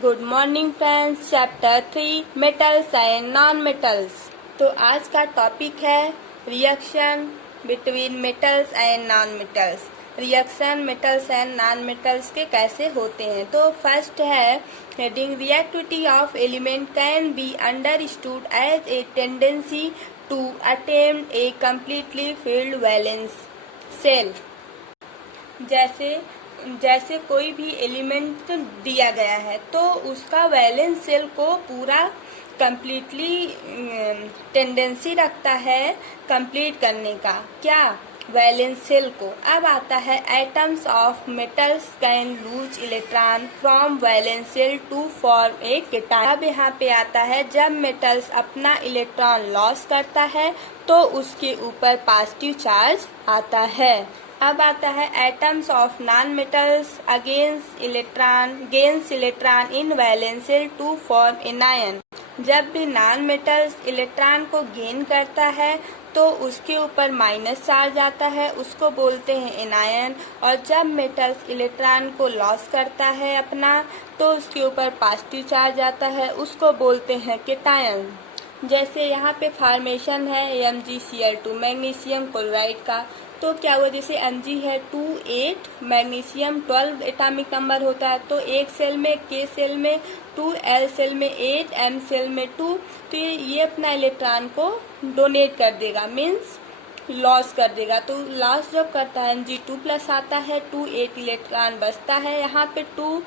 Good morning friends. Chapter 3 metals and non metals. तो आज का टॉपिक है reaction between metals and non metals. Reaction metals and non metals के कैसे होते हैं। तो फर्स्ट है heading, reactivity of element can be understood as a tendency to attempt a completely filled valence shell. जैसे कोई भी एलिमेंट दिया गया है तो उसका वैलेंस सेल को पूरा कंप्लीटली टेंडेंसी रखता है कंप्लीट करने का, क्या, वैलेंस सेल को। अब आता है atoms of metals can lose electron from valence shell to form a cation. अब यहाँ पे आता है जब मेटल्स अपना इलेक्ट्रॉन लॉस करता है तो उसके ऊपर पॉजिटिव चार्ज आता है। अब आता है atoms of non metals gains electron in valence shell to form anion. जब भी नॉन मेटल्स इलेक्ट्रॉन को गेन करता है तो उसके ऊपर माइनस चार्ज आता है, उसको बोलते हैं एनायन। और जब मेटल्स इलेक्ट्रॉन को लॉस करता है अपना तो उसके ऊपर पॉजिटिव चार्ज आता है, उसको बोलते हैं केटायन। जैसे यहाँ पे फॉर्मेशन है MgCl2 मैग्नीशियम क्लोराइड का। तो क्या हुआ, जैसे Mg है 2 8, मैग्नीशियम 12 एटॉमिक नंबर होता है। तो एक सेल में K सेल में 2, L सेल में 8, M सेल में 2। तो ये अपना इलेक्ट्रॉन को डोनेट कर देगा, मीन्स लॉस कर देगा। तो लॉस जब करता है Mg2+ आता है, 2 8 इलेक्ट्रॉन बचता है। यहाँ पे 2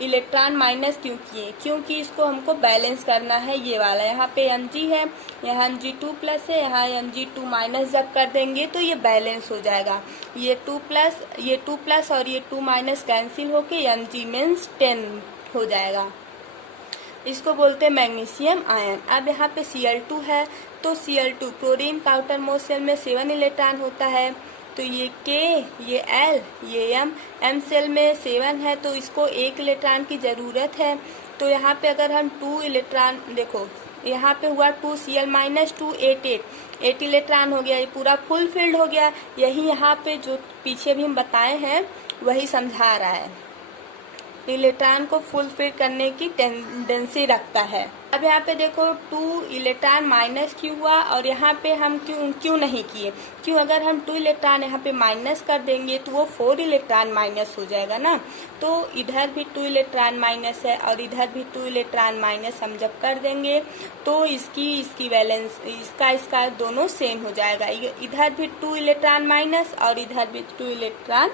इलेक्ट्रॉन माइनस क्यों किए, क्योंकि इसको हमको बैलेंस करना है। ये वाला यहाँ पे Mg है, यहाँ Mg2+ है, यहाँ Mg2- जब कर देंगे तो ये बैलेंस हो जाएगा। ये 2+ और ये 2- कैंसिल होके Mg मीन्स 10 हो जाएगा। इसको बोलते हैं मैग्नीशियम आयन। अब यहाँ पे Cl2 है तो Cl2 क्लोरीन का आउटरमोस्ट सेल में 7 इलेक्ट्रॉन होता है। तो ये K, ये L, ये M सेल में 7 है तो इसको 1 इलेक्ट्रॉन की ज़रूरत है। तो यहाँ पे अगर हम 2 इलेक्ट्रॉन, देखो यहाँ पे हुआ 2Cl-2 8 इलेक्ट्रॉन हो गया, ये पूरा फुल फिल्ड हो गया। यही यहाँ पे जो पीछे भी हम बताए हैं वही समझा रहा है, इलेक्ट्रॉन को फुल फिल करने की टेंडेंसी रखता है। अब यहाँ पे देखो 2 इलेक्ट्रॉन माइनस क्यों हुआ और यहाँ पे हम क्यों नहीं किए, क्यों, अगर हम 2 इलेक्ट्रॉन यहाँ पे माइनस कर देंगे तो वो 4 इलेक्ट्रॉन माइनस हो जाएगा ना। तो इधर भी 2 इलेक्ट्रॉन माइनस है और इधर भी 2 इलेक्ट्रॉन माइनस हम जब कर देंगे तो इसकी वैलेंस इसका दोनों सेम हो जाएगा। इधर भी 2 इलेक्ट्रॉन माइनस और इधर भी 2 इलेक्ट्रॉन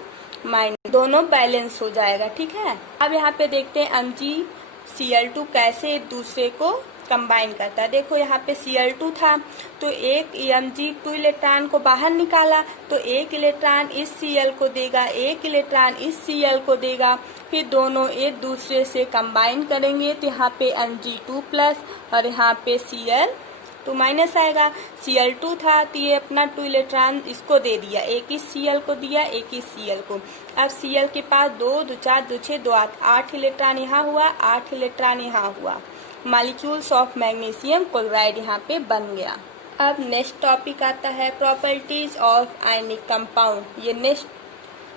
माइनस, दोनों बैलेंस हो जाएगा। ठीक है। अब यहाँ पे देखते हैं MgCl2 कैसे एक दूसरे को कंबाइन करता है। देखो यहाँ पे Cl2 था तो एक Mg 2 इलेक्ट्रॉन को बाहर निकाला तो 1 इलेक्ट्रॉन इस Cl को देगा, 1 इलेक्ट्रॉन इस Cl को देगा, फिर दोनों एक दूसरे से कंबाइन करेंगे तो यहाँ पे Mg2+ और यहाँ पे Cl2- आएगा। Cl2 था तो ये अपना 2 इलेक्ट्रॉन इसको दे दिया, एक इस Cl को दिया, एक इस Cl को। अब Cl के पास 2 2 4 2 6 2 8 इलेक्ट्रॉन यहाँ हुआ, 8 इलेक्ट्रॉन यहाँ हुआ। मॉलिक्यूल्स ऑफ मैग्नीशियम क्लोराइड यहाँ पे बन गया। अब नेक्स्ट टॉपिक आता है प्रॉपर्टीज ऑफ आयनिक कंपाउंड। ये नेक्स्ट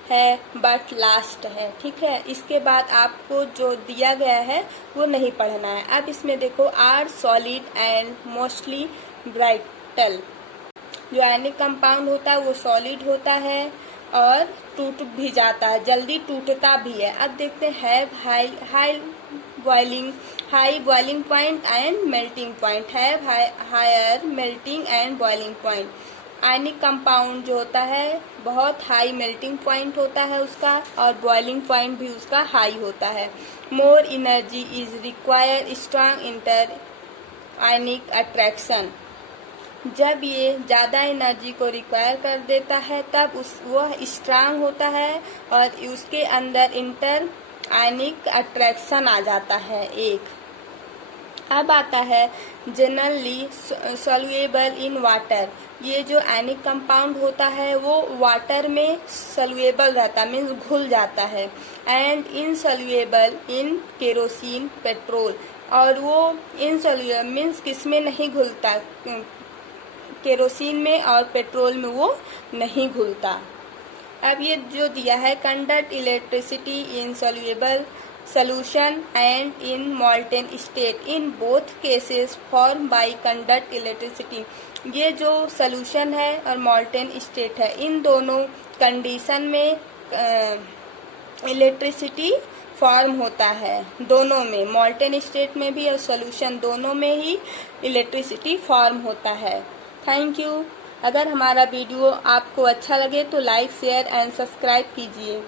है बट लास्ट है, ठीक है। इसके बाद आपको जो दिया गया है वो नहीं पढ़ना है। अब इसमें देखो आर सॉलिड एंड मोस्टली ब्राइटल। जो आयनिक कंपाउंड होता है वो सॉलिड होता है और टूट भी जाता है, जल्दी टूटता भी है। अब देखते हैं high boiling point and melting point, have higher melting and boiling point. Ionic compound जो होता है बहुत हाई मेल्टिंग पॉइंट होता है उसका और बॉइलिंग पॉइंट भी उसका हाई होता है। More energy is require strong inter ionic attraction. जब ये ज़्यादा एनर्जी को रिक्वायर कर देता है तब वह स्ट्रांग होता है और उसके अंदर इंटर आयनिक अट्रैक्शन आ जाता है एक। अब आता है जनरली सॉल्युएबल इन वाटर। ये जो आयनिक कंपाउंड होता है वो वाटर में सॉल्युएबल रहता है, मीन्स घुल जाता है। एंड इनसॉल्युएबल इन केरोसिन पेट्रोल, और वो इनसॉल्युएबल मीन्स किस में नहीं घुलता, केरोसिन में और पेट्रोल में वो नहीं घुलता। अब ये जो दिया है conduct electricity in सॉल्युएबल solution and in molten state in both cases formed by conduct electricity। ये जो solution है और molten state है, इन दोनों कंडीशन में इलेक्ट्रिसिटी फॉर्म होता है। दोनों में, molten state में भी और solution दोनों में ही इलेक्ट्रिसिटी फॉर्म होता है। Thank you. अगर हमारा वीडियो आपको अच्छा लगे तो लाइक, शेयर एंड सब्सक्राइब कीजिए।